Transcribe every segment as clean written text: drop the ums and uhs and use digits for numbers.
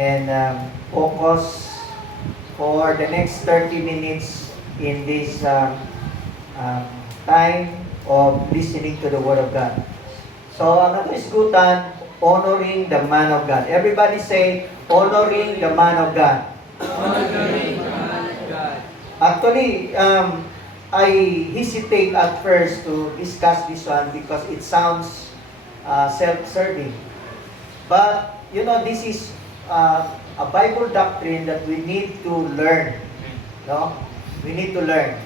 and focus for the next 30 minutes in this um, time of listening to the Word of God. So, ang ato isgutan, honoring the man of God. Everybody say, honoring the man of God. Honoring the man of God. Actually, I hesitate at first to discuss this one because it sounds self-serving. But, you know, this is a Bible doctrine that we need to learn. No? We need to learn.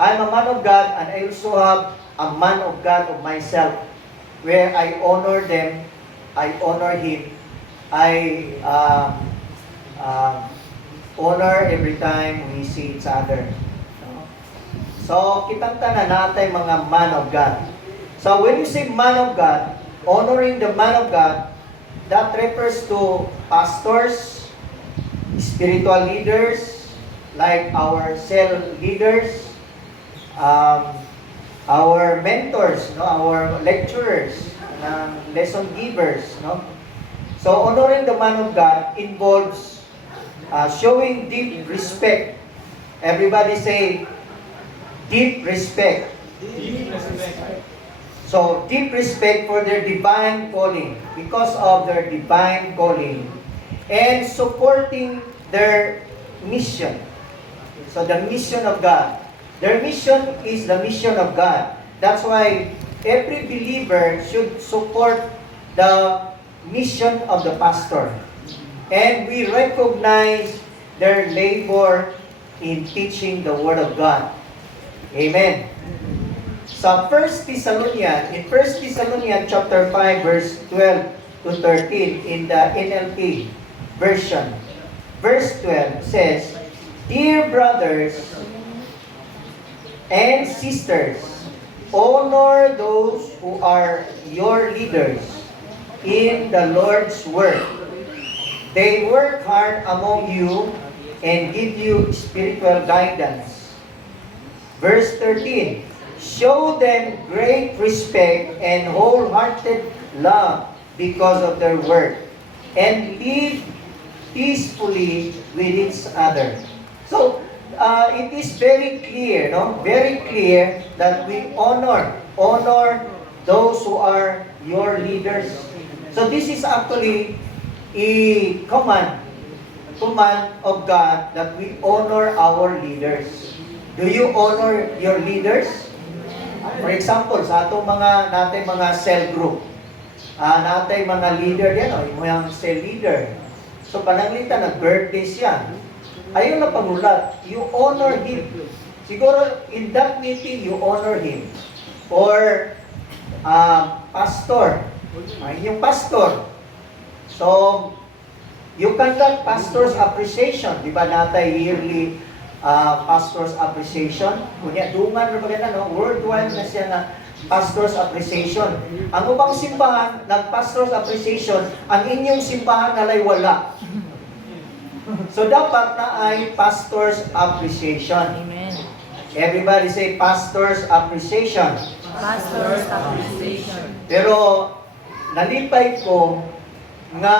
I'm a man of God and I also have a man of God of myself where I honor them, I honor Him, I honor every time we see each other. No? So, kitang tanan natay mga man of God. So, when you say man of God, honoring the man of God, that refers to pastors, spiritual leaders, like our cell leaders, our mentors, no, our lecturers, lesson givers, no. So honoring the man of God involves showing deep respect. Everybody say deep respect. Deep respect. So deep respect for their divine calling, because of their divine calling, and supporting their mission. So the mission of God. Their mission is the mission of God. That's why every believer should support the mission of the pastor. And we recognize their labor in teaching the Word of God. Amen. Sa 1 Thessalonians, in 1 Thessalonians chapter 5, verse 12 to 13, in the NLT version, verse 12 says, "Dear brothers and sisters, honor those who are your leaders in the Lord's work. They work hard among you and give you spiritual guidance." Verse 13, "Show them great respect and wholehearted love because of their work, and live peacefully with each other." So, it is very clear, no? Very clear that we honor those who are your leaders. So this is actually a command of God that we honor our leaders. Do you honor your leaders? For example, sa atong natin mga cell group, natin mga leader yan, yung cell leader. So pananglitan, nag-birthday siya. Ayun na pagulat, you honor him. Siguro, in that meeting, you honor him. Or, pastor. Yung pastor. So, you conduct pastor's appreciation. Di ba natay yearly pastor's appreciation? Kunya, dungan na maganda, no? Worldwide na siya na pastor's appreciation. Ang ubang simbahan, nag-pastor's appreciation, ang inyong simbahan nalay wala. So dapat na ay pastor's appreciation. Amen. Everybody say pastor's appreciation. Pastor's appreciation. Pero nalipay ko nga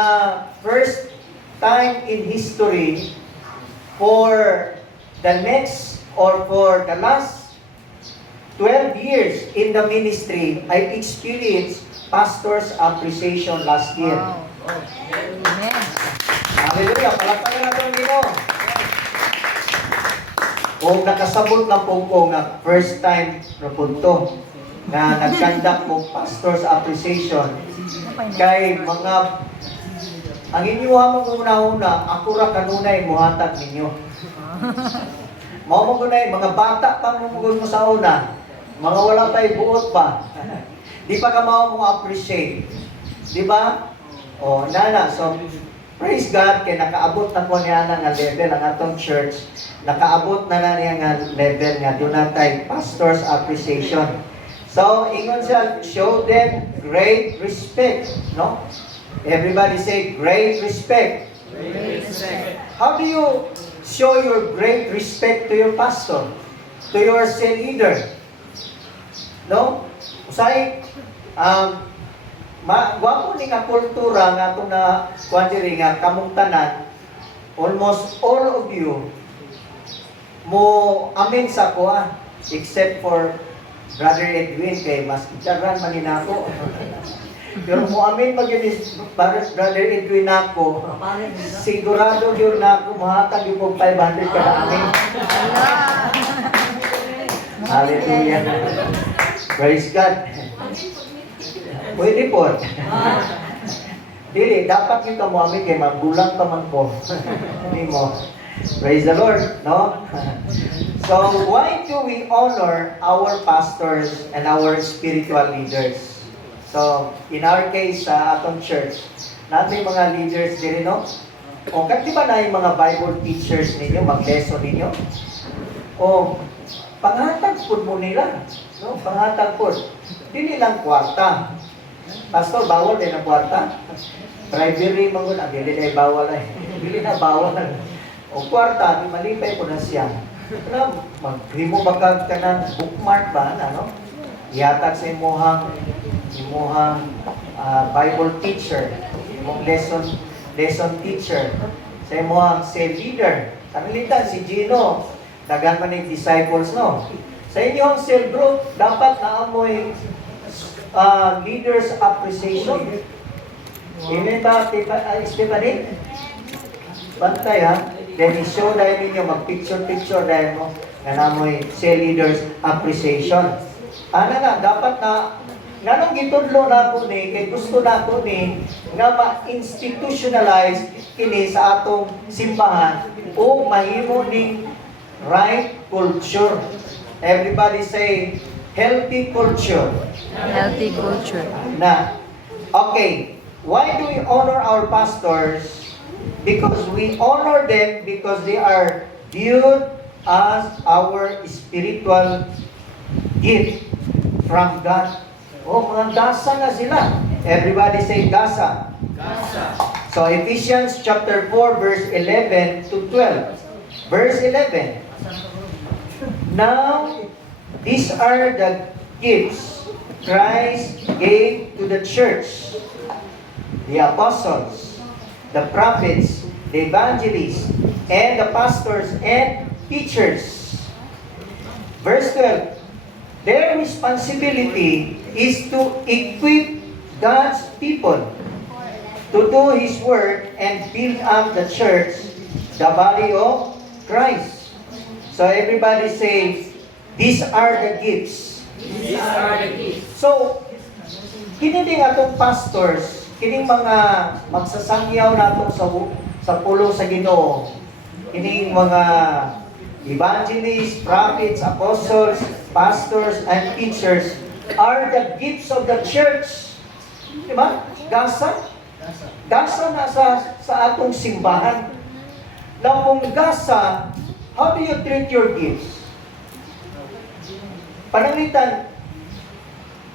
first time in history for the next or for the last 12 years in the ministry, I experienced pastor's appreciation last year. Wow. Oh. Amen. Hallelujah! Palakpakan natin ang Ginoo. O nakasabot lang po ko nga first time na punto na nag-conduct mo pastor's appreciation kay mga ang inyo hamang una-una, ako ra kanunay muhatag ninyo. Mao mo gunay mga bata pa mo sa una, mga wala pa'y buot pa. Di pa ka mao mo appreciate. Di ba? O nana, so praise God, kay nakaabot na po niya nga level ang atong church. Nakaabot na niya nga level nga doon natay pastor's appreciation. So, ingon siya, show them great respect, no? Everybody say great respect. Great respect. How do you show your great respect to your pastor, to your cell leader? No? Usay, Gwapo ni nga kultura nga itong na kuwan diri nga kamong tanan, almost all of you mo amin sa kuha except for Brother Edwin kay mas itaran man ni nako. Pero mo amin maginis Brother Edwin nako. Sigurado yun nako mahatag yung 500 kada amin. Hallelujah. Praise God. Pwede po. Dili, dapat yung kamuami kay magulang pa man po. Hindi mo. Praise the Lord, no? So, why do we honor our pastors and our spiritual leaders? So, in our case, sa atong church, natin mga leaders din, no? O, di ba na yung mga Bible teachers ninyo, mag-lesson ninyo? O, panghatag po mo nila. No? Panghatag po. Dili lang kwarta. Pastor, bawal din ang kwarta. Bribery, mga dili na bawal ay. Dili na bawal. O kwarta, di malipay po na siya. Mag-remove ka ng bookmark ba, ano? Ihatag sa imuhang Bible teacher, imong lesson teacher, sa imuhang cell leader. Kanilitan si Gino, dagan man yung disciples, no? Sa inyong cell group, dapat naamoy leaders appreciation. Amen ba, Stephanie? Bantay ha? Then i-show dahil ninyo, mag-picture dahil mo, na namoy cell leaders appreciation. Ano na, dapat na, nanong gitudlo na ako ni, kay gusto na ako ni, nga ma-institutionalize kini sa atong simbahan o mahimo ning right culture. Everybody say, healthy culture. Healthy culture. Na, okay, why do we honor our pastors? Because we honor them because they are viewed as our spiritual gift from God. Oh, mga dasa nga sila. Everybody say dasa. Dasa. So Ephesians chapter 4 verse 11 to 12. Verse 11. Now, these are the gifts Christ gave to the church. The apostles, the prophets, the evangelists, and the pastors and teachers. Verse 12. Their responsibility is to equip God's people to do His work and build up the church, the body of Christ. So everybody say, these are the gifts. These are the gifts. So, kini atong pastors, kining mga magsasangyaw nato sa pulo sa Ginoo, kining mga evangelists, prophets, apostles, pastors, and teachers are the gifts of the church. Di ba? Gasa. Gasa na sa atong simbahan. Na kung gasa, how do you treat your gifts? Pananglitan,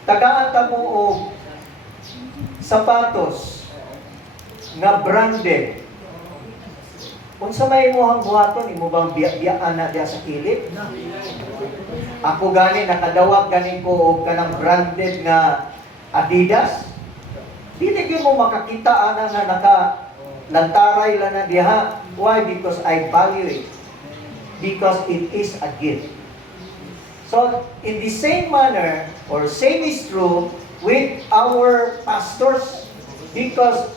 tagaan ta mo og sapatos nga branded. Unsa may imong buhaton, imo bang biya-biyaan na diya sa kilid? Ako gani nakadawat gani ko og kanang branded nga Adidas. Dili gyud mo makakita ana nga lantaray lang na diha. Why? Because I value it. Because it is a gift. So, in the same manner, or same is true with our pastors, because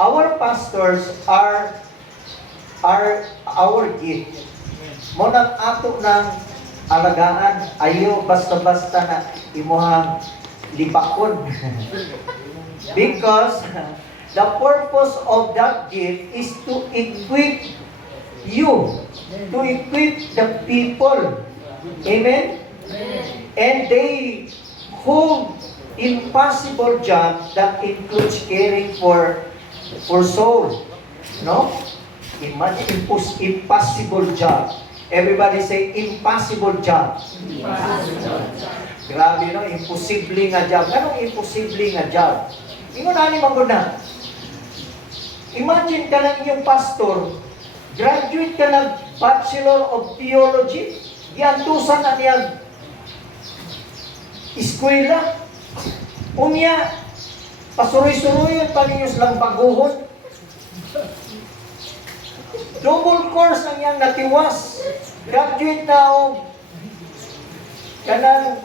our pastors are our gift. Munang ato ng alagaan, ayo basta-basta na imuhang lipakon. Because the purpose of that gift is to equip you, to equip the people. Amen? And they hold impossible jobs that includes caring for soul. No? Imagine impossible job. Everybody say impossible job. Grabe, no? Imposible nga job. Anong imposible nga job? Ingon na ni Mangguna. Imagine ka lang yung pastor, graduate ka ng Bachelor of Theology, giantusan na niya eskwela. Unya, Pasuroy-suroy pa ninyo silang paguhon. Double course ang yang natiwas. Graduate na o kanang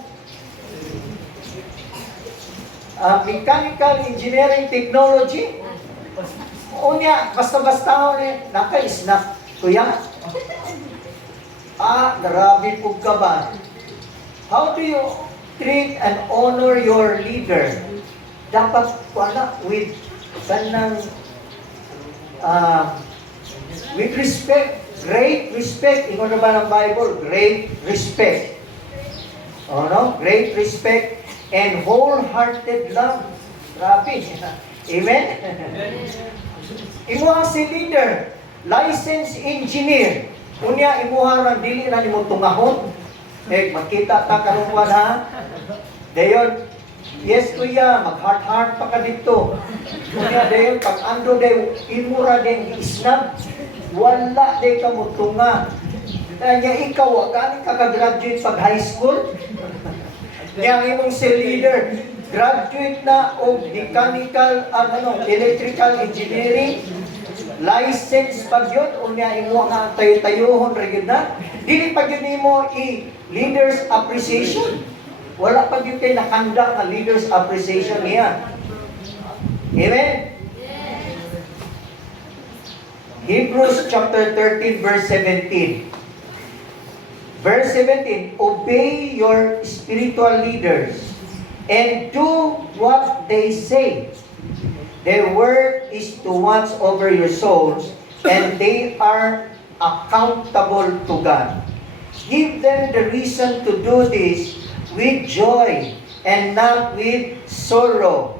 mechanical engineering technology. Unya, basta-basta ho ni, naka-snap. Kuya? Grabe po ka ba? How do you treat and honor your leader? Dapat wala with kanang with respect, great respect. Ingon na ba ng Bible? Great respect. Oh, no? Great respect and wholehearted love. Grabe. Amen? Imuha si leader, licensed engineer. Unya, imuha ran dili na ni mo tungahon. Makita ta karungwan ha. Dayon, yes kuya, mag-heart-heart pa ka dito. Unya, dayon, pag ando dayon, imura din isnab. Wala day ka mo tunga. Kaya ikaw, galing ka ka-graduate pag high school. Kaya imong si leader, graduate na o mechanical, electrical engineering, license pag yun, o niya imo nga tayo-tayohon rin na. Dili pag yun mo leaders appreciation. Wala pag yun kayo nakanda na leaders appreciation niya. Amen? Hebrews chapter 13 verse 17. Verse 17, obey your spiritual leaders and do what they say. Their work is to watch over your souls, and they are accountable to God. Give them the reason to do this with joy and not with sorrow.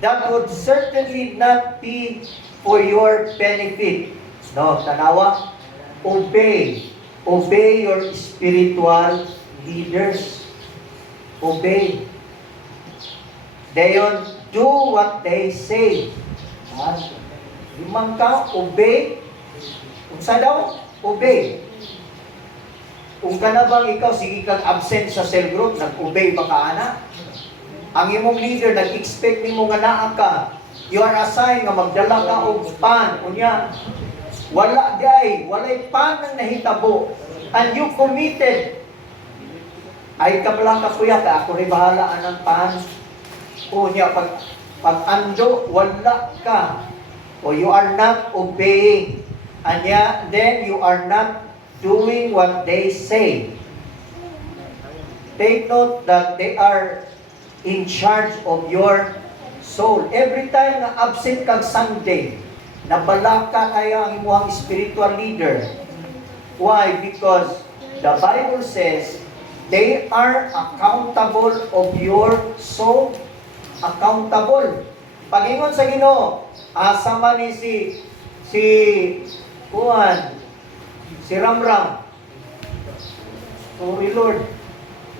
That would certainly not be for your benefit. No, tanawa, obey. Obey your spiritual leaders. Obey. Dayon, do what they say. Limang ka, obey. Kung sa daw, obey. Kung ka na bang ikaw, sige kang absent sa cell group, nag-obey ba ka ana? Ang imong leader, nag-expect ni mo nga naa ka. You are assigned nga magdala ka og pan. Unya, wala day, walay pan ang nahitabo. And you committed. Ay kabla ka kuya, ka ako rin bahala anang pan. O niya, pag ando, wala ka. O you are not obeying. And then you are not doing what they say. Take note that they are in charge of your soul. Every time na absent kag Sunday, nabala ka kaya ang imuhang spiritual leader. Why? Because the Bible says they are accountable of your soul. Accountable. Pagingon sa Ginoo, asa man ni si Ramram. Sorry Lord,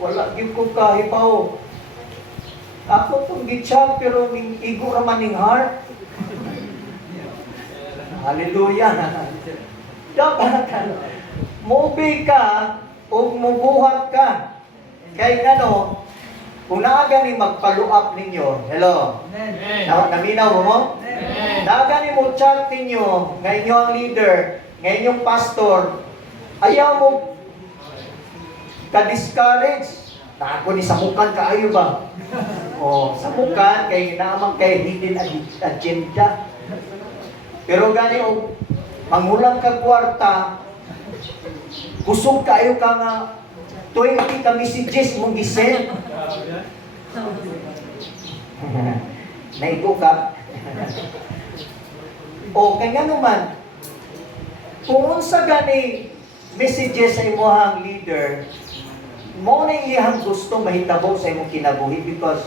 wala gyud ko kahibaw. Ako tong gitsyag pero ning igo ra man ning heart. Hallelujah. Dapat mobay ka o mubuhat ka. Kaya ngano, kung naaga ni magpaluap ninyo, hello? Naminaw mo? Naaga ni mo chat ninyo, nga inyo ang leader, nga inyong pastor, ayaw mo ka-discourage. Tako ni samukan kaayo ba? O, samukan, kay naamang kay hidden agenda. Pero gani o, mangulang ka kwarta, kusog kayo ka nga 20 ka messages mong gisend. Naigo ka. O, kaya naman, kung unsa gani messages sa imuhang leader, mo na iyang gusto mahitabo sa imong kinabuhi because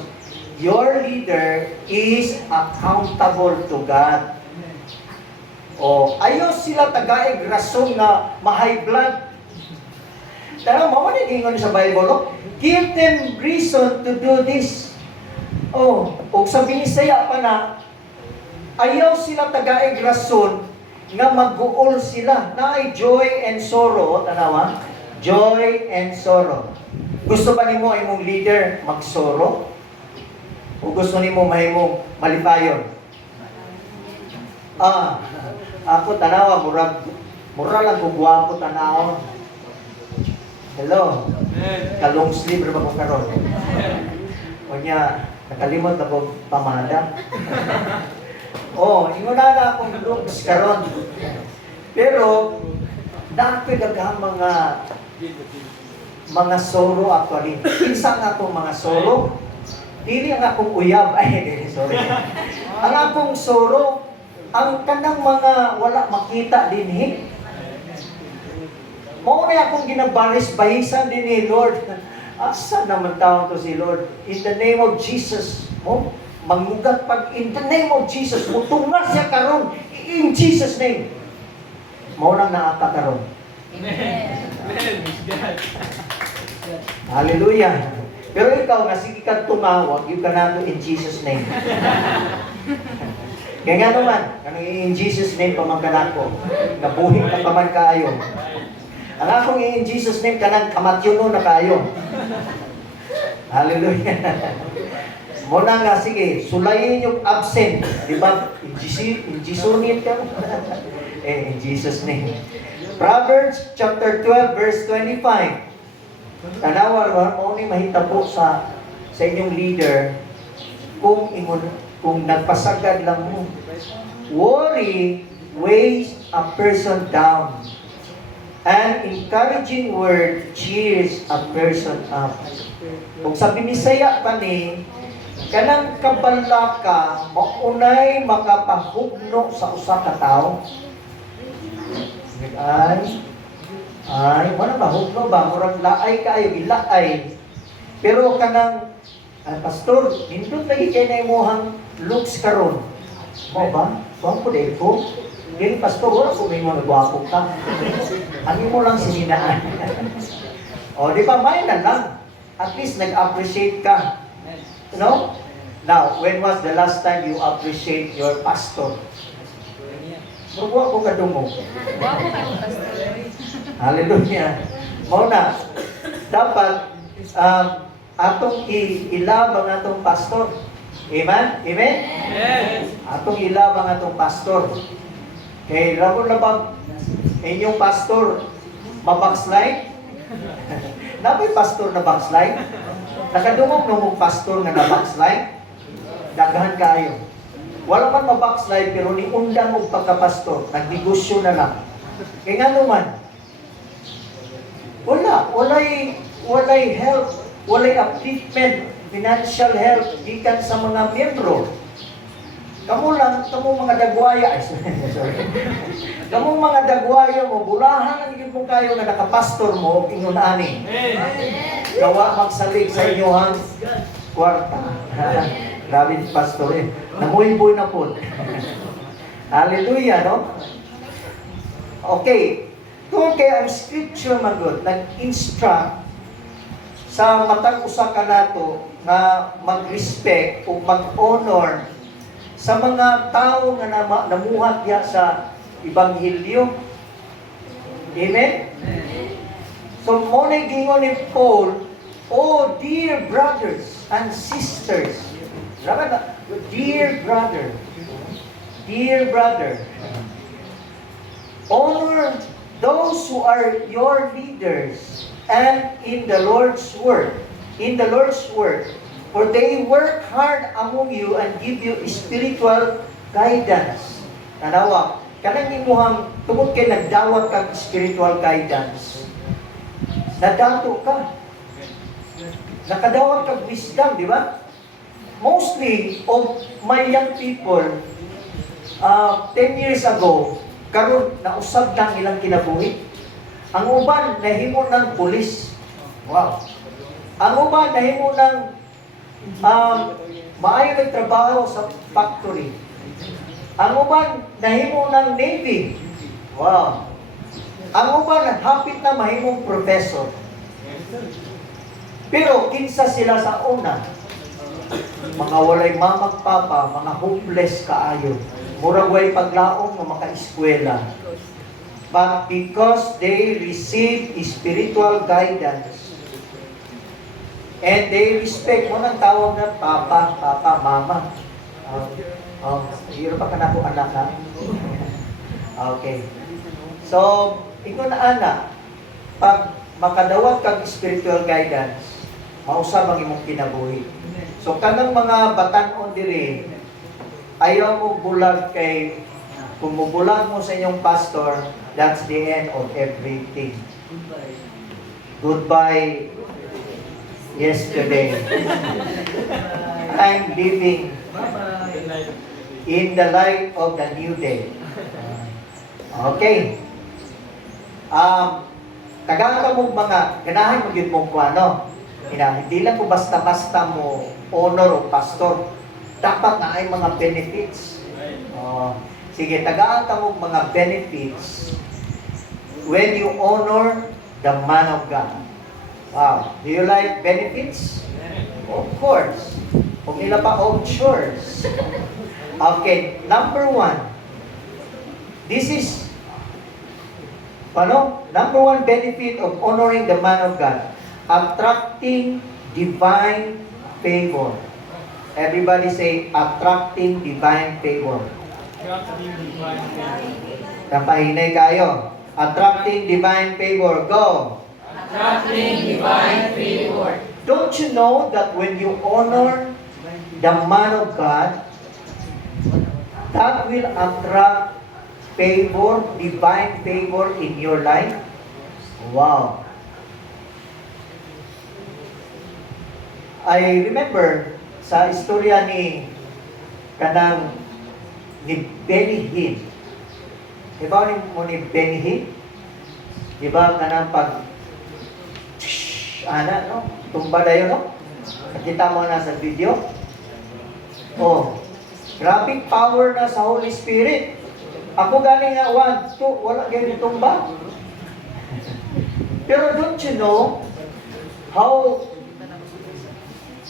your leader is accountable to God. O, ayaw sila tagaig rason na ma-high blood. Tara, mawanin ingon sa Bible, no? Give them reason to do this. O sa Binisaya pa na, ayaw sila tagaig rason nga mag-uol sila. Na ay joy and sorrow, tanawa? Joy and sorrow. Gusto ba nimo imong leader magsoro? O gusto nimo mahimong malipayon? Ako tanawa, mura lang kung guwapo tanawon. Hello? Kalong sleeve ba ko karon? O niya, nakalimot na ko pamada. Ingon na akong looks karon. Pero, dati daghang mga solo actually. Kinsa nga akong mga solo? Dili ang akong uyab. Ay, sorry. Ang akong solo, ang kanang mga wala makita dinhi. Mao na akong ginabaris-bahisan dinhi, Lord. Asa naman taon to si Lord? In the name of Jesus. Mangugat pag in the name of Jesus. Mutunga siya karon. In Jesus' name. Mao nang naata karon. Amen. Hallelujah. Pero ikaw, nga sige kang tumawag, you cannot in Jesus' name. Kaya nga naman, in Jesus' name pamangkanan ko, nabuhin ka pa man kaayo. Ang akong in Jesus' name, kanang kamatyo na kayo. Hallelujah. Muna nga, sige, sulayin yung absent. Di ba? In Jesus' name ka. In Jesus' name. Proverbs chapter 12, verse 25. Tanawa, mo ni mahitabo sa inyong leader kung nagpasagad lang mo. Worry weighs a person down. An encouraging word cheers a person up. Kung sa Binisaya pa ni, kanang kabalaka, maunay makapahugno sa usa ka tawo. Ay, wala ba? Hugno ba? Murag laay kayo, ilaay. Pero kanang, pastor, nindot lagi kayo na imuhang looks karon. Mo ba? Kuang po dahil ko. Dili, pastor, wala po may mga nagwapo ka. Ano mo lang sininaan. Di ba, may na lang. At least nag-appreciate ka. You know? Now, when was the last time you appreciate your pastor? Magwa ko kadungo. Wapo kayo, Pastor. Hallelujah. Muna, dapat atong ilabang atong pastor. Amen? Amen? Yes. Atong ilabang atong pastor. Kay labang inyong pastor mabackslide. Napay pastor na backslide? Nakadungog nung pastor nga na backslide? Daghan kayo. Wala man mabackslide pero ni undang og pagkapastor, nagnegosyo na lang. Kaya nga naman, walay help, walay upliftment, financial help gikan sa mga miyembro. Kamu mga dagwaya, sorry. Kamu mga dagwaya mo, bulahan ang igid mo kayo nga nakapastor mo og ingon ani. Gawa magsalig sa inyohang kwarta. Grabe ni pastor eh. Namuhiboy na po. Hallelujah, no? Okay. Kung kaya ang scripture magod, nag-instruct sa matag usa ka nato na mag-respect o mag-honor sa mga tao nga namuhat diha sa Ebanghelyo. Amen? So, mo na gingon ni Paul, oh, dear brothers and sisters, dear brother, honor those who are your leaders and in the Lord's work, for they work hard among you and give you spiritual guidance. Tanawa, kanang imuhang tungod kay nagdawat kang spiritual guidance. Nadato ka. Nakadawat kang wisdom, di ba? Mostly of my young people, 10 years ago, karon nausab lang ilang kinabuhi. Ang uban nahimo ng pulis. Wow. Ang uban nahimo ng maayo nagtrabaho sa factory. Ang uban nahimo ng Navy. Wow. Ang uban hapit na mahimong professor. Pero kinsa sila sa una? Mga walay mamagpapa, mga hopeless kaayo. Murag way paglaom nga maka-eskwela. But because they receive spiritual guidance, And they respect mo ng tawag na papa, mama. Hiro pa ka na po anak ha? Okay. So, ikaw na ana, pag makadawat kag spiritual guidance, mausab ang imong kinabuhi. So, kanang mga batan-on diri, ayaw mo bulag kay, kung mubulag mo sa inyong pastor, that's the end of everything. Goodbye yesterday. I'm living in the light of the new day. Okay. Tagata mo mga, ganahan mo yun mong kuano. Hindi lang po basta-basta mo honor o pastor. Dapat na ay mga benefits. Sige, tagata mo mga benefits when you honor the man of God. Wow. Do you like benefits? Of course. Kung nila pa, of chores. Okay, number 1. This is, number 1 benefit of honoring the man of God. Attracting divine favor. Everybody say, attracting divine favor. Kapahinay kayo. Attracting divine favor. Go. Attracting divine favor. Don't you know that when you honor the man of God, that will attract favor, divine favor in your life? Wow. I remember sa istorya ni Benny Hinn. Diba mo ni Benny Hinn? Diba kanang pag tumba na yun, no? Nakita mo na sa video? Grabing power na sa Holy Spirit. Ako galing nga, 1, 2, wala ganyan tumba. Pero don't you know how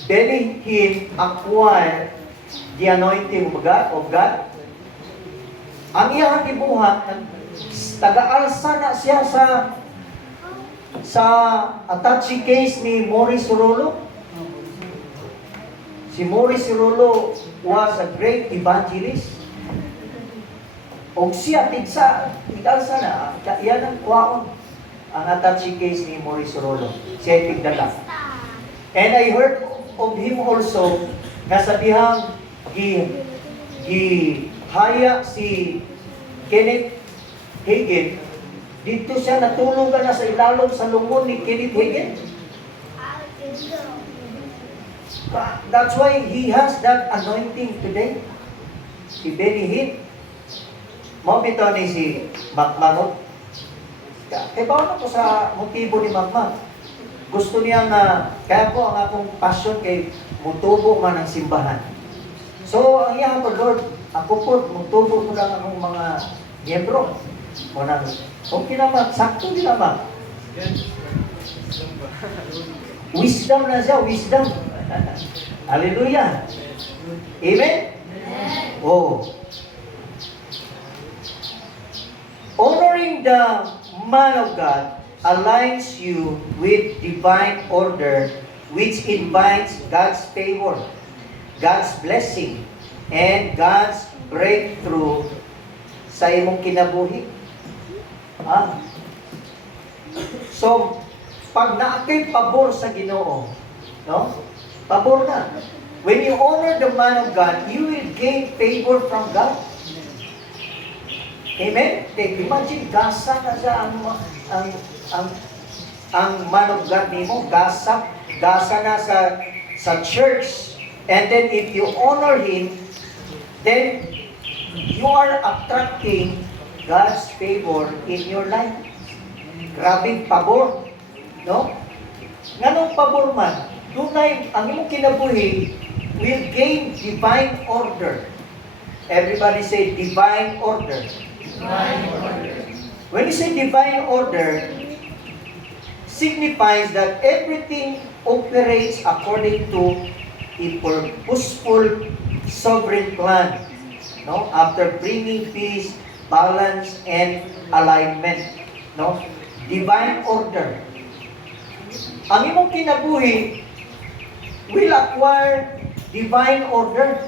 Benny Hinn acquired the anointing of God? Ang iyang gibuhat, taga-alsa na siya sa attache case ni Maurice Rolo. Si Maurice Rolo was a great evangelist. O siya, tigsa na, yan ang kwaon, ang attache case ni Maurice Rolo. Siya tigdala. And I heard of him also, nasabihang haya si Kenneth Hagin. Dito siya natulugan na sa ilalong sa lungon ni Kenneth Hagin. That's why he has that anointing today. Si Benny Hinn. Mabito ni si Macmanot. Kaya ba ko sa motibo ni Macman? Gusto niya nga, kaya po ang akong passion kay mutubo man ang simbahan. So, ang iyan ko, Lord, ako po, mutubo ko lang akong mga miyembro. O nang, okay naman, sakto din naman. Wisdom na siya, wisdom. Hallelujah. Amen? Honoring the man of God aligns you with divine order, which invites God's favor, God's blessing, and God's breakthrough sa imong kinabuhi. So, pag naakay pabor sa Ginoo, no? Pabor na. When you honor the man of God, you will gain favor from God. Amen? Imagine, gasa na siya ang man of God nimo, gasa na sa church. And then if you honor him, then you are attracting God's favor in your life. Grabing pabor, no? Nganong pabor man? Dunay ang imong kinabuhi will gain divine order. Everybody say divine order. Divine order. When you say divine order, signifies that everything operates according to a purposeful sovereign plan, no? After bringing peace, balance, and alignment, no? Divine order. Ang imong kinabuhi will acquire divine order.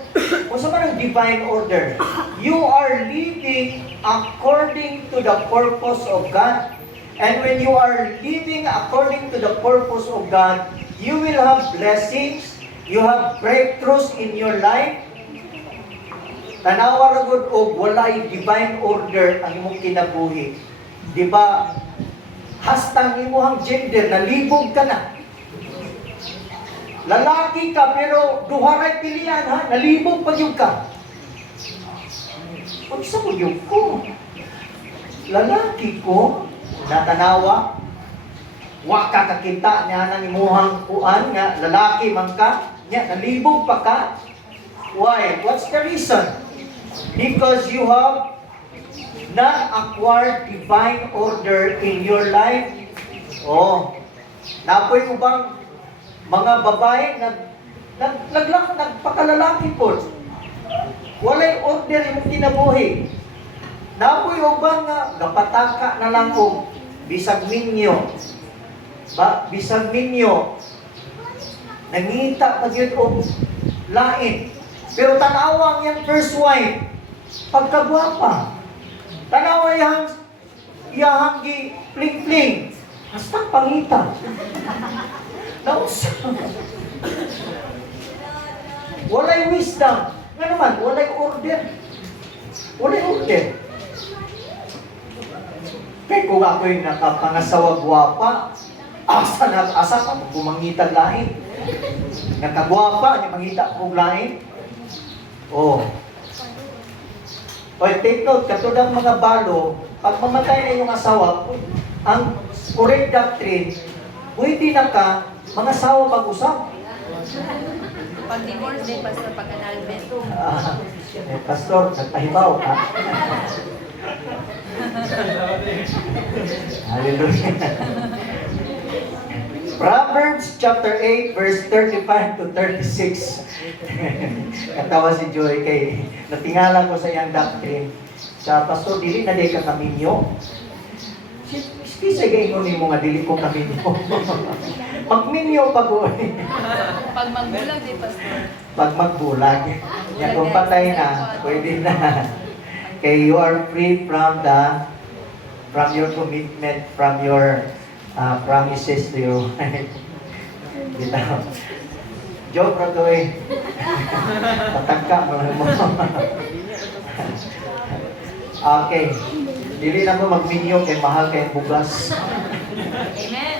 Kung sa man ang divine order, you are living according to the purpose of God. And when you are living according to the purpose of God, you will have blessings, you have breakthroughs in your life. Tanawa ra gud og walay divine order ang imong kinabuhi. Di ba? Hastang imong gender, nalibog ka na. Lalaki ka pero duharay pilihan ha, nalibog pa yung ka. Unsa mo yung ko? Lalaki ko, natanawa, wa ka kakita niya ng imuhang kuan nga lalaki man ka, nya nalibog pa ka. Why? What's the reason? Because you have not acquired divine order in your life. Oh, napoy ubang mga babae nagpakalalaki po. Walay order yung kinabuhi. Napoy ubang nga gapataka na lang og bisag minyo. Bisag minyo. Nangita pa yun og lain. Pero tanawang yung first wife, pagkagwapa. Tanawa iyahang gi pling-pling. Hasta pangita. Nausa. Walay wisdom. Nga naman, walay order. Walay order. Kaya kung ako'y nakapangasawa gwapa, asa pa gumangita lain. Nakagwapa, niya mangita kong lain. Oh. Well, take note, katulad mga balo, pag mamatay na yung asawa, ang correct doctrine, pwede na ka, mga asawa mag-usap. Pag-divorce din, pastor, pag-annulment. Pastor, nagpahibaw ka. Hallelujah. Proverbs chapter 8 verse 35 to 36. Katawa si Joy kay natingala ko sa iyang doctrine. Sa pastor dili na di ka kaminyo. Sige ingon nimo nga dili ko kaminyo. Magminyo pa ko. Pag magbulag din, pastor. Pag magbulag. Ya kung patay na, pwede na. Kay you are free from your commitment, from your promises to you. Dito. Joke ra to eh. Patagka mo. Okay. Dili na mo magminyo kay mahal kay bugas. Amen.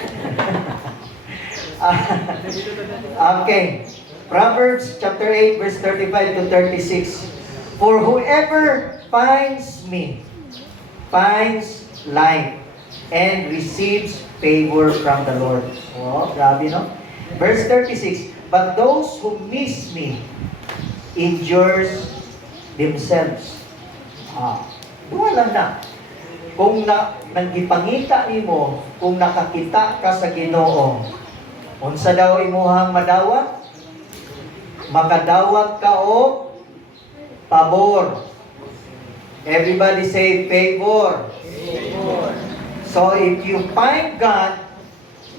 Okay. Proverbs chapter 8 verse 35 to 36. For whoever finds me finds life and receives favor from the Lord. Oh, grabe no? Verse 36. But those who miss me injures themselves. Duwa lang na. Kung nagipangita nimo, kung nakakita ka sa Ginoo, unsa daw imuhang madawat? Makadawat ka o pabor. Everybody say favor. Favor. So if you find God,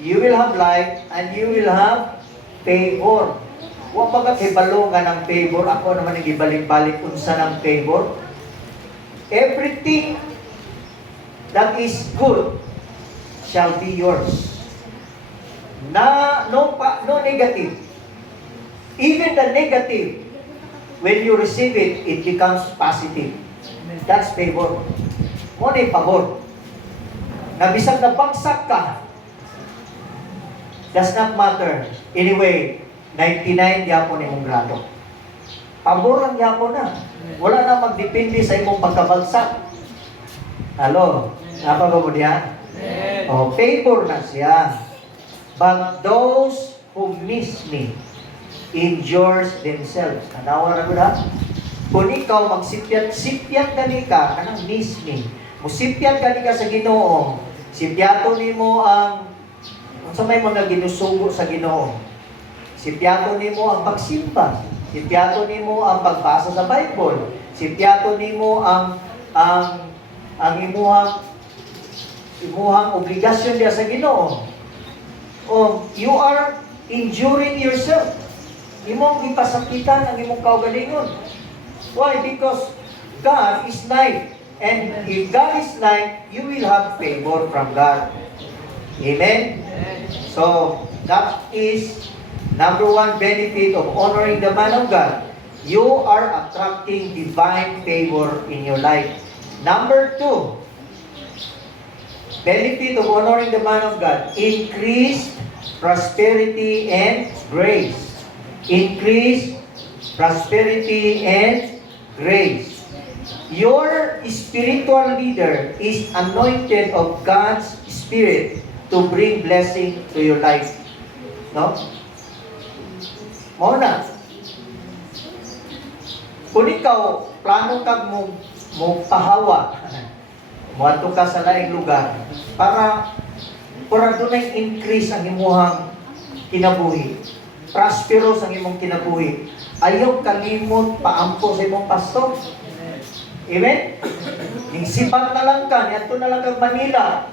you will have life and you will have favor. Wa ba kay balongan ng favor? Ako naman ang ibalik-balik unsa ng favor. Everything that is good shall be yours. No negative. Even the negative, when you receive it, it becomes positive. That's favor. Mo na pabor. Nabisag na bagsak ka, does not matter. Anyway, 99 yapon imong grado. Pabor ang yapon na. Wala na magdepende sa imong pagkabagsak. Hello? Napagawa mo diyan? Oh, favor na siya. But those who miss me injures themselves. Kanawa na ko na? Kung ikaw magsipyat gani ka, kanang miss me. Musipyat gani ka sa Ginoo. Sipyato nimo ang sa may mga ginusugo sa Ginoo. Sipyato nimo ang pagsimba. Sipyato nimo ang pagbasa sa Bible. Sipyato nimo ang imuhang obligasyon diya sa Ginoo. Oh, you are injuring yourself. Imong gipasakitan ang imong kaugalingon. Why? Because God is light. And if God is light, you will have favor from God. Amen? So, that is number one benefit of honoring the man of God. You are attracting divine favor in your life. Number two, benefit of honoring the man of God. Increase prosperity and grace. Increase prosperity and grace. Your spiritual leader is anointed of God's Spirit to bring blessing to your life. No? Mauna. Kung ikaw, plano kag mo pahawa, muadto ka sa laing lugar, para doon increase ang imuhang kinabuhi. Prosperous ang imong kinabuhi. Ayaw kalimot paampo sa imong pastor. Amen? Yung sipat na lang ka, niyato na lang kang Manila.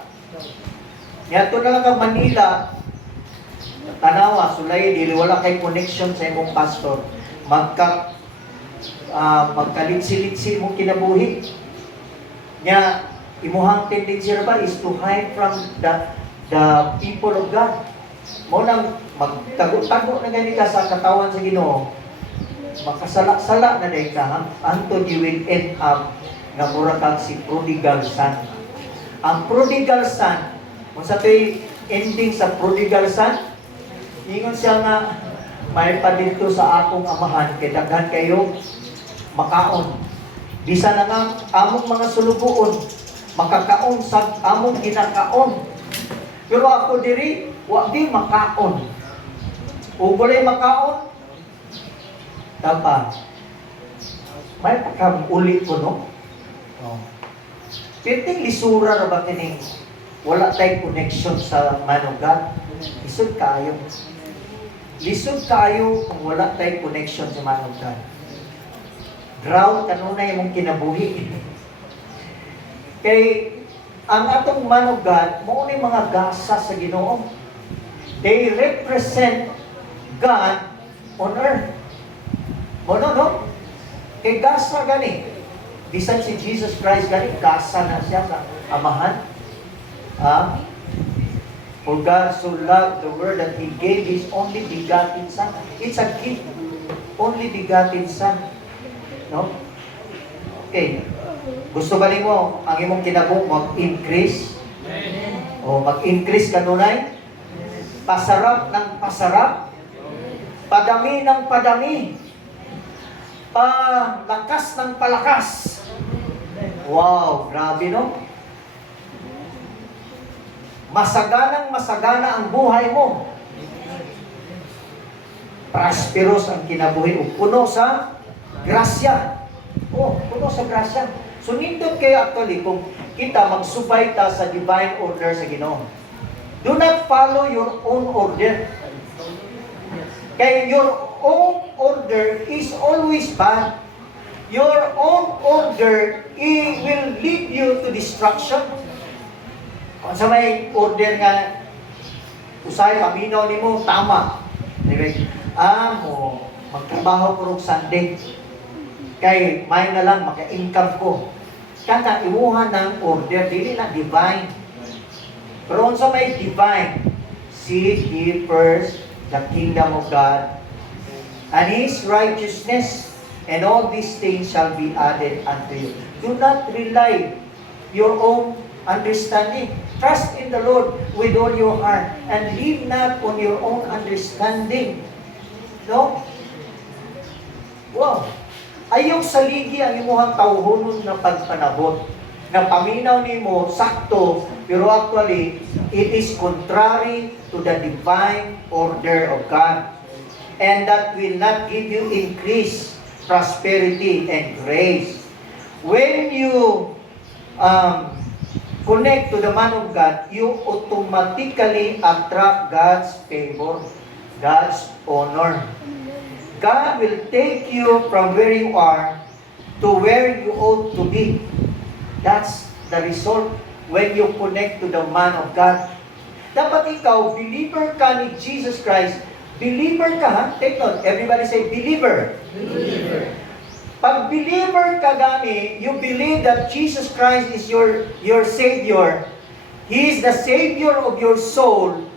Niyato na lang kang Manila, tanawa, sulay, dili wala kay connection sa imong pastor. Magkalitsi-litsi mong kinabuhi. Nya, imuhang tendency ba is to hide from the people of God. Mo nang magtago-tago na gani ka sa katawan sa Ginoo, makasala-sala na dahil ka, until you will end up na mura kang si prodigal son. Ang prodigal son, kung sa ito'y ending sa prodigal son, ingon siya nga, may pa dito sa akong amahan, kay daghan kayo makaon. Bisa na nga, among mga sulubuon, makakaon sa among ginakaon. Pero ako diri, wa di makaon. O walay makaon, dapat may pagkamulit ko, no? Piting lisura na ba kining wala tayong connection sa man of God? Lisod kayo. Lisod kayo kung wala tayong connection sa man of God. Ground kanunay mong kinabuhi. Kay ang atong man of God, mao ni mga gasa sa Ginoo. They represent God on earth. No? Kay gasa gani. Bisan si Jesus Christ gani, gasa na siya sa amahan. For God so loved the world that He gave His only begotten Son. It's a gift. Only begotten Son. No? Okay. Gusto ba mo ang imong kinabuk mag-increase? O mag-increase kanunay? Pasarap ng pasarap? Padami ng padami? Palakas ng palakas. Wow, grabe no? Masaganang masagana ang buhay mo. Prosperous ang kinabuhi o puno sa grasya. Puno sa grasya. So nindot kayo actually kung kita magsubay ta sa divine order sa Ginoo. Do not follow your own order. Kaya your own order is always bad. Your own order will lead you to destruction. Kung sa may order nga, usay, paminaw ni mo, tama. Magtrabaho ko rin Sunday. Kay may na lang, maka-income ko. Kaya imuhan ng order, dili na divine. Pero kung sa may divine, seek ye first the kingdom of God and His righteousness, and all these things shall be added unto you. Do not rely your own understanding. Trust in the Lord with all your heart and lean not on your own understanding. No? Wow! Ayaw saligi ang imuhang tawhonon na pagpanabot. Na paminaw nimo sakto, pero actually, it is contrary to the divine order of God. And that will not give you increase, prosperity, and grace. When you connect to the man of God, you automatically attract God's favor, God's honor. God will take you from where you are to where you ought to be. That's the result when you connect to the man of God. Dapat ikaw, believer ka ni Jesus Christ, believer ka ha, take note, everybody say believer. Believer. Pag believer ka gani, you believe that Jesus Christ is your Savior. He is the Savior of your soul.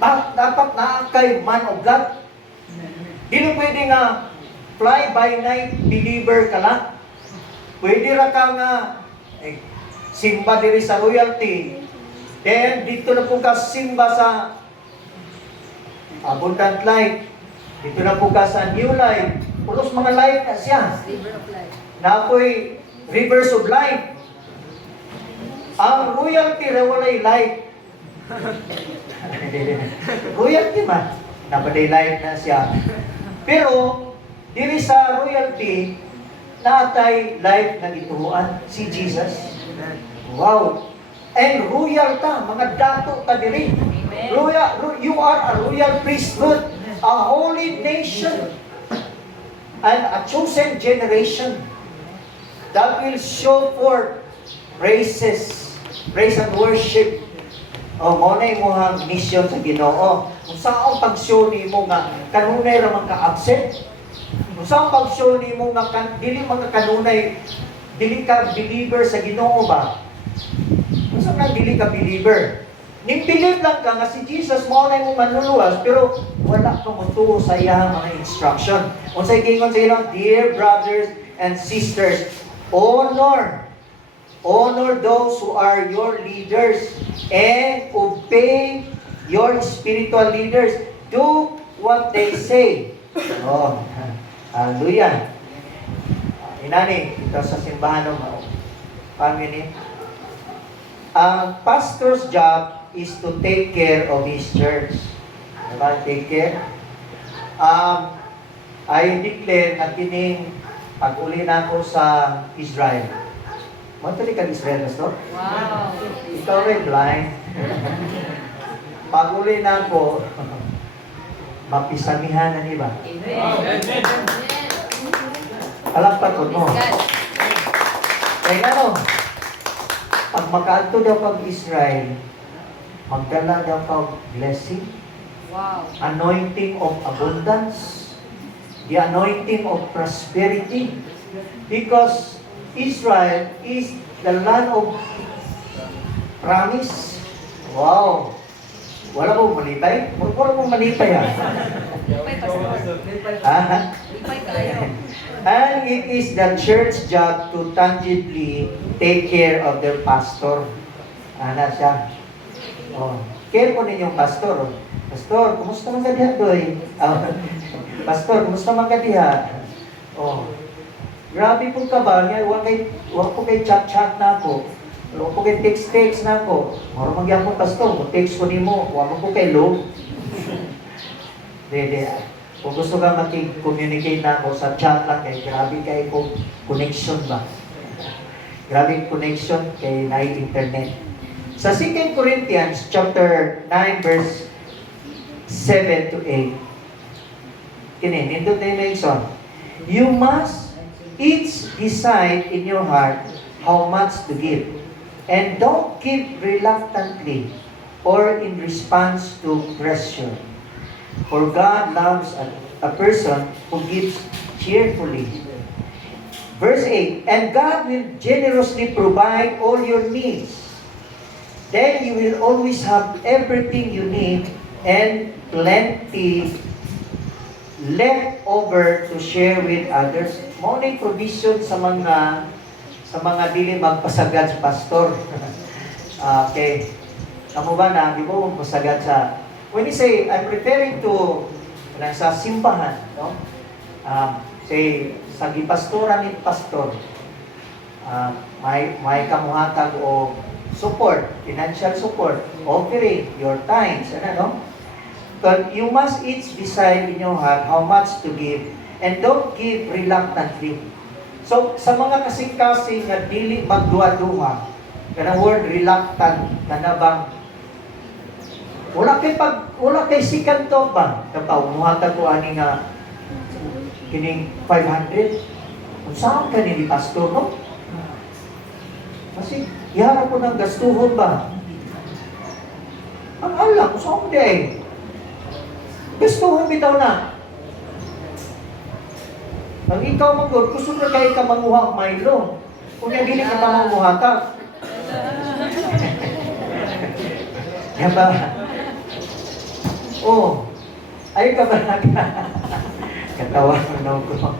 Dapat na kay man of God. Dili pwede nga fly by night believer ka lang. Pwede ra ka nga simba diri sa royalty. Then dito na po ka simba sa Abundant Life. Dito na po ka sa New Life. Pulos mga life na siya. River of life. Na ako'y rivers of life. Ang royalty ra walay life. Royalty man. Napaday life na siya. Pero, diri sa royalty, natay life na gituhuan si Jesus. Wow! And royal ta, mga dato ta diri. Amen. You are a royal priesthood, a holy nation, and a chosen generation that will show forth praise and worship. O, mo na imong mission sa Ginoo. Kung saan pag-show nimo nga kanunay ra man ka absent, kung saan pag-show nimo nga dili mga kanunay, dili ka believer sa Ginoo ba? Kung saan na dili ka believer? Ning believe lang ka nga si Jesus mo na imong manluluwas, pero wala ka motuo sa iyang mga instruction. Unsay gingon sa ilang, dear brothers and sisters, honor those who are your leaders and obey your spiritual leaders. Do what they say. Oh, hallelujah. Inani, ito sa simbahan ng family. Ang pastor's job is to take care of his church. Diba? Take care. I declare na kining pag-uli na ako sa Israel. Matali ka Israel, Pastor? Wow. Ikaw ay blind. Pag-uli na ako, mapisamihan na niba? Amen. Kalakpaton mo. God. Kaya ano, pag makaanto daw pag Israel, magdala daw pag blessing, Wow. anointing of abundance, the anointing of prosperity, because Israel is the land of promise. Wow! Wala mo manitay? Wala mo manitay ha? Lipay, Pastor. Ah? Lipay kayo. And it is the church job to tangibly take care of their pastor. Ana siya. Oh, care po ninyong pastor. Pastor, kumusta man ka diha, doy? Pastor, kumusta man ka diha? Oh, grabe po ka ba? Huwag po kay chat-chat na ako. Huwag po kay text-text na ako. Mara magyapon pastor, kung text ko ni mo, huwag mo po kay low. Dede, kung gusto ka makig-communicate na ako sa chat lang, kay grabe kay kong connection ba? Grabe connection kay na internet. Sa 2 Corinthians chapter 9 verse 7 to 8. Kini, nindot na yung you must each decide in your heart how much to give. And don't give reluctantly or in response to pressure. For God loves a person who gives cheerfully. Verse 8, and God will generously provide all your needs. Then you will always have everything you need and plenty left over to share with others. Morning provision sa mga dili magpasagad sa pastor. Okay. Kamu ba na, di ba magpasagad sa... When you say, I'm referring to sa simbahan, no? Say, sa gipastoran ni pastor, may kamuhatag o support, financial support, offering your tithes, no? But you must each decide in your heart how much to give, and don't give reluctantly. So, sa mga kasing-kasing na dili magduha-duha, kanang word reluctant, na bang wala kay second to ba? Kapag umuhatag ko ani nga kining 500, kung saan ka ni pastor, no? Kasi, ihara ko ng gastuhon ba? Ang alam, kung saan di Gusto mo bitaw na. Ang ikaw magod, gusto na kayo ka manguha Milo. Kung yung dili ka manguha ka. Yan ba? Oh, ay ka ba na ka? Katawa mo na ko.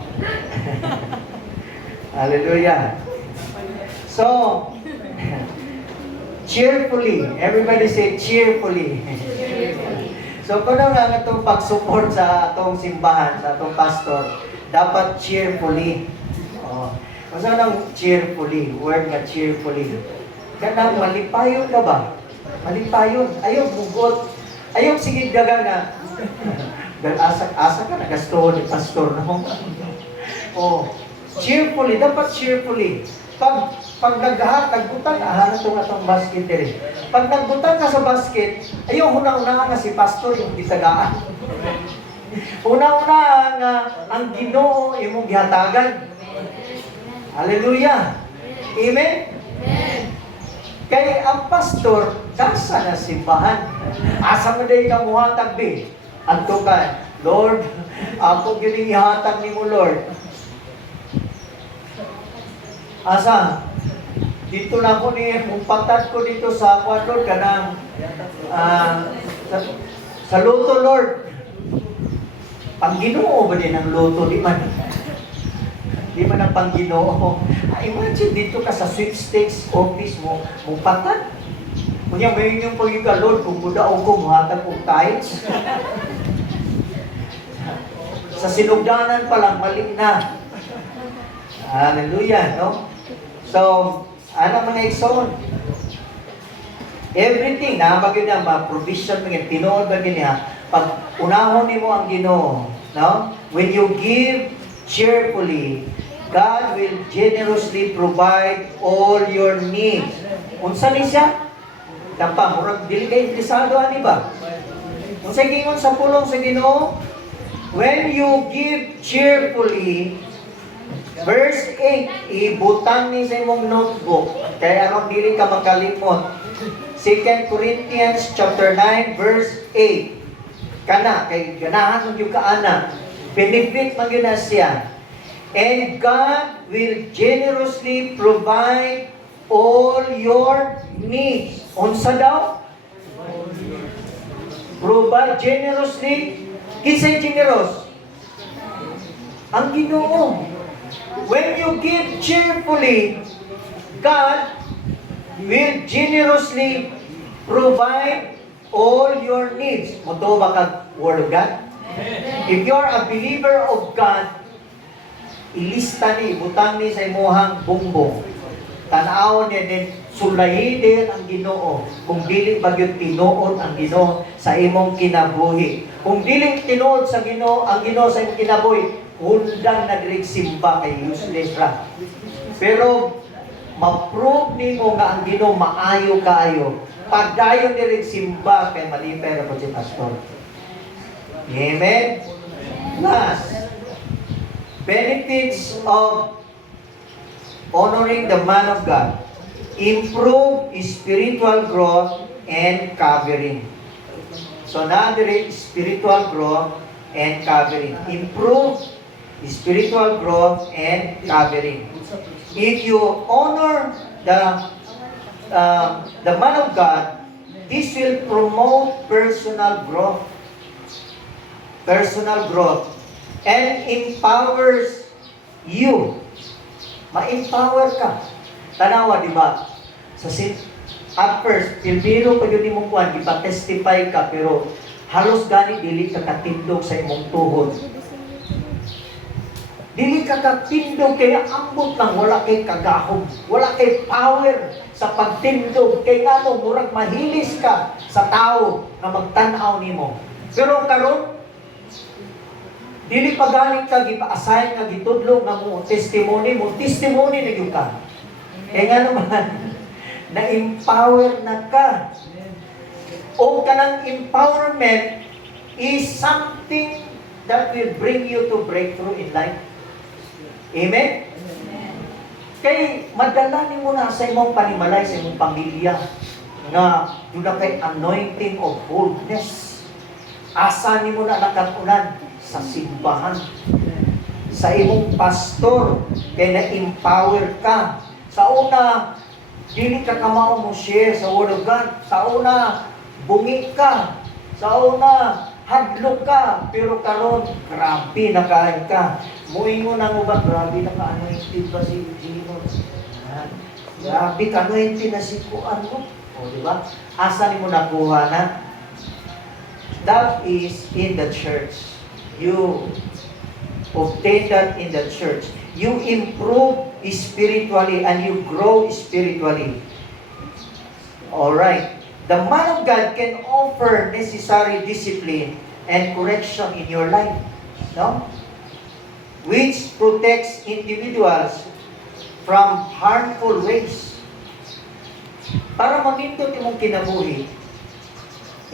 Hallelujah. So, cheerfully. Everybody say cheerfully. So, kung ano nga itong pag-support sa atong simbahan, sa atong pastor, dapat cheerfully. Oh. Kung saan ang cheerfully? Word nga cheerfully. Kanang malipayon ka ba? Malipayon. Ayaw bugot. Ayaw sige daga na. Dahil asa ka, nagastuho ni pastor, no? Oh. Cheerfully. Dapat cheerfully. Pag nagbutang, ahanap itong atong basket din. Pag nagbutang ka sa basket, ayaw una-una nga si pastor yung gitagaan. Una-una ang Ginoo imong gihatagan. Hallelujah. Amen? Kaya ang pastor, kasa na simbahan. Asa mo day ka muhatag, be? Adto ka, Lord, ako gining ihatag ni mo, Lord. Asa? Dito na ko ni, umpatad ko dito sa kwadron ka ng sa luto, Lord. Pangginoo ba din ang luto? Di man ang Pangginoo. Imagine dito ka sa sweepstakes office mo, patad. Kunya may inyong pagiging Lord, kung budaw ko, muhatag kong tiles. Sa sinugdanan pa lang, mali na. Hallelujah, no? So, ano mga igsoon? Everything, nakapagin na, provision mo yan, tinood ba niya, pag unahon mo ang Ginoo, no? When you give cheerfully, God will generously provide all your needs. Unsa ni siya? Tapa, murag dili kay interesado ani ba? Unsa gingon sa pulong sa Ginoo? When you give cheerfully, verse 8, ibutang ni sa imong notebook kaya aron dili ka makalimot. 2 Corinthians chapter 9 verse 8. Kana kay ganahan mo gyud ka ana. Benefit man gyud na siya. And God will generously provide all your needs. Unsa daw? Provide generously. Kinsay generous? Ang Ginoo. When you give cheerfully, God will generously provide all your needs. Moto ba kag Word of God? If you are a believer of God, ilista ni, butang ni sa imuhang bumbong. Tanaw niya din, sulayi din ang Ginoo. Kung dili bagyod tinuod ang Ginoo sa imong kinabuhi. Kung dili tinuod sa Ginoo, ang Ginoo sa imong kinabuhi, undang nagsimba kay useless ra. Pero ma-prove nimo nga ang Ginoo maayo kaayo. Pagdayon ni simba kay malipay ra po si pastor. Amen. Last, benefits of honoring the man of God. Improve spiritual growth and covering. So na dire spiritual growth and covering. Improve spiritual growth and covering. If you honor the man of God, this will promote personal growth. Personal growth. And empowers you. Ma-empower ka. Tanawa, di ba? At first, pilbiro pa yun imong kuhan, ipa-testify ka, pero halos gani dili ka katindog sa imong tuhod. Dili ka katindog, kaya ambot lang, wala kay kagahom, wala kay power sa pagtindog, kaya nga mo, murag mahilis ka sa tao na magtanaw nimo. Pero karon, dili pa galing ka, gipa-assign ka, gitudlo nga mo, testimony na yun ka. Kaya nga naman, na-empower na ka. O kanang empowerment is something that will bring you to breakthrough in life. Amen? Kay madala ni mo na sa imong panimalay, sa imong pamilya, na doon na kay anointing of boldness. Asa nimo na nakatunan sa simbahan. Sa imong pastor kay na-empower ka. Sa una, dili ka kamao mo share sa Word of God. Sa una, bungi ka. Sa una, hadlok ka. Pero karon, grabe nakain ka. Muingon ang uban, grabe naka-anointed ba si Gino? Grabe ka-anointed na si Kuan mo. O, di ba? Asa ni mo nakuha na? That is in the church. You obtain that in the church. You improve spiritually and you grow spiritually. Alright. The man of God can offer necessary discipline and correction in your life. No? Which protects individuals from harmful ways. Para mamindot imong kinabuhi,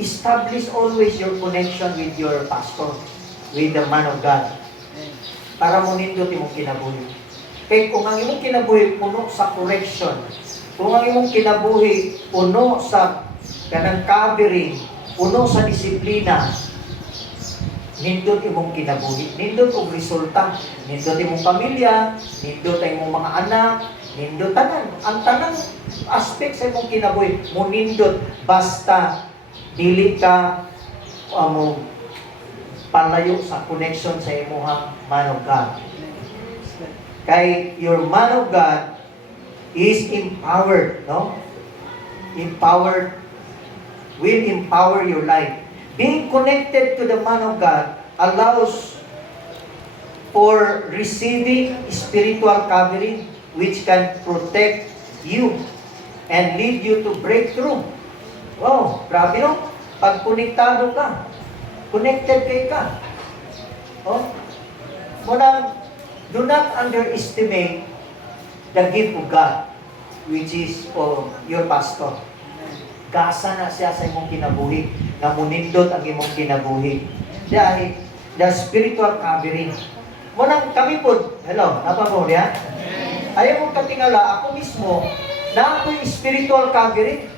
establish always your connection with your pastor, with the man of God. Para mo nindot imong kinabuhi. Kaya kung ang imong kinabuhi puno sa correction, kung ang imong kinabuhi puno sa kanang covering, puno sa disiplina, nindot imong kinabuhi, nindot og resulta, nindot imong pamilya, nindot ang imong mga anak, nindot tanan. Ang tanang aspect sa imong kinabuhi, mo nindot basta dili ka mo palayo sa connection sa imong man of God. Kay your man of God is empowered, no? Empowered, will empower your life. Being connected to the man of God allows for receiving spiritual covering which can protect you and lead you to breakthrough. Wow, grabe no? Pag konektado ka, connected kay ka. Oh? Munang, do not underestimate the gift of God, which is your pastor. Gasa na siya sa imong kinabuhi, na munindot ang imong kinabuhi. Dahil, the spiritual covering. Munang kami po, hello, napapahuli ha? Ayaw mong katingala, ako mismo, na ako'y spiritual covering.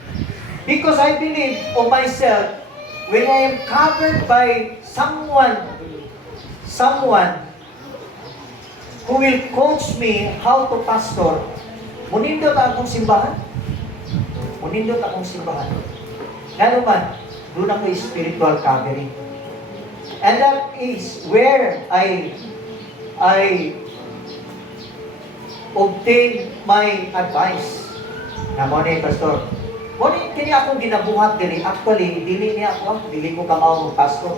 Because I believe of myself, when I am covered by someone who will coach me how to pastor, munindot akong simbahan. Munindot akong simbahan. Nga naman, doon ako spiritual covering. And that is where I obtain my advice. Na mo ni pastor. Mo ni kini akong ginabuhat dili. Actually, dili niya ako, dili ko kamao mag pastor.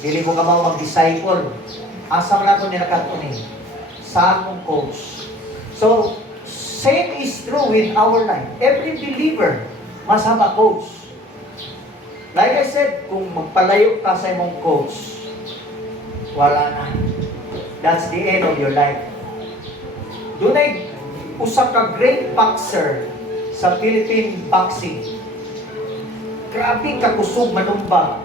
Dili ko kamao mag disciple. Asa man ako nilakad-on sa akong coach. So, same is true with our life. Every believer must have a coach. Like I said, kung magpalayo ka sa imong coach, wala na. That's the end of your life. Dunay usa ka great boxer sa Philippine boxing. Grabe kakusog manumbag.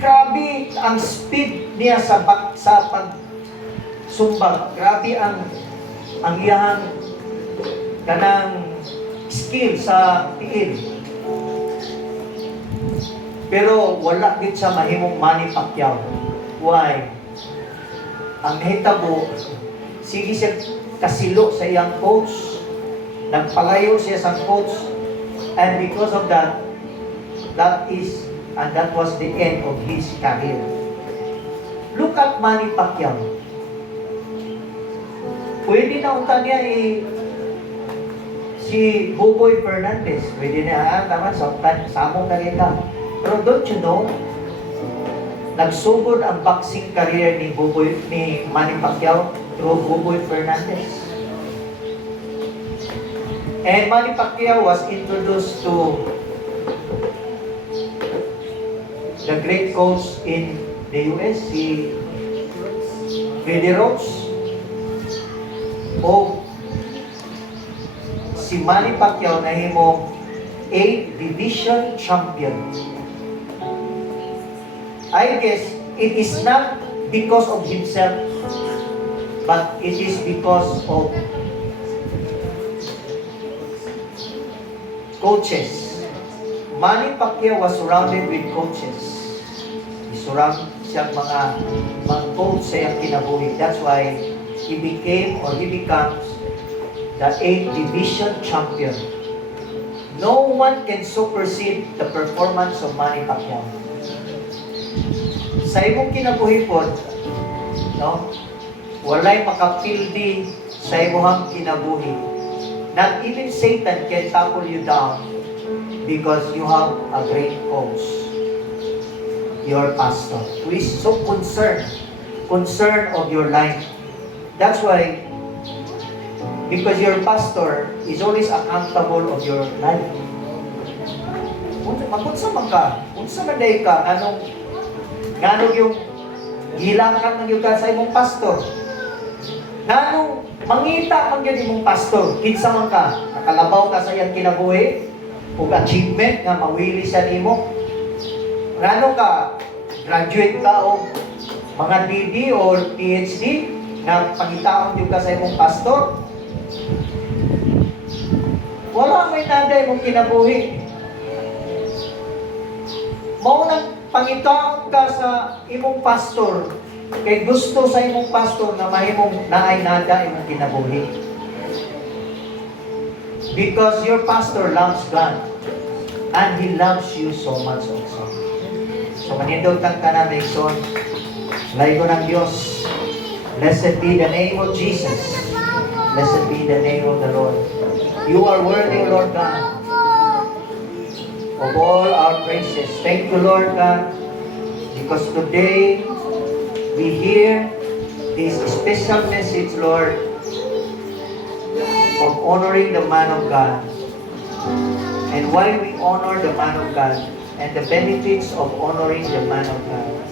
Grabe ang speed niya sa pagsumbag. Grabe ang iyang kanang skill sa tiil. Pero wala gid siya mahimong Manny Pacquiao. Why? Ang nahitabo, sige siya kasilo sa iyang coach, nagpalayo siya sa coach, and because of that, that was the end of his career. Look at Manny Pacquiao. Pwede na unta niya si Boboy Fernandez. Pwede na, tama, samong kagita. Pero don't you know, nagsugod ang boxing career ni Manny Pacquiao through Boboy Fernandez. And Manny Pacquiao was introduced to the great coach in the US, si Freddie Roach. O si Manny Pacquiao na himong 8 division champion. I guess it is not because of himself, but it is because of coaches. Manny Pacquiao was surrounded with coaches. Surround siya mga coach sa iyang kinabuhi. That's why he becomes the 8th division champion. No one can supersede the performance of Manny Pacquiao. Sa imong kinabuhi po, no? Walay makapildi sa imong kinabuhi. Not even Satan can topple you down because you have a great coach, your pastor, who is so concerned of your life. That's why, because your pastor is always accountable of your life. Unsa man ka, unsa man day ka, nganong yung gilakan man yung ka sa imong pastor. Nganong mangita man gyud imong pastor, kinsa man ka, nakalabaw ka sa iyang kinabuhi, ug achievement nga mawili sa nimo. Ngano ka, graduate ka o mga DD o PhD na pangitaon yung ka sa imong pastor? Wala may naday mong kinabuhi. Mao nang pangitaon ka sa imong pastor kay gusto sa imong pastor na mahimong naay nada imong kinabuhi. Because your pastor loves God and He loves you so much also. So manindot kang kanan son, laygo ng Diyos. Blessed be the name of Jesus. Blessed be the name of the Lord. You are worthy, Lord God, of all our praises. Thank you, Lord God, because today we hear this special message, Lord, of honoring the man of God. And why we honor the man of God and the benefits of honoring the man of God.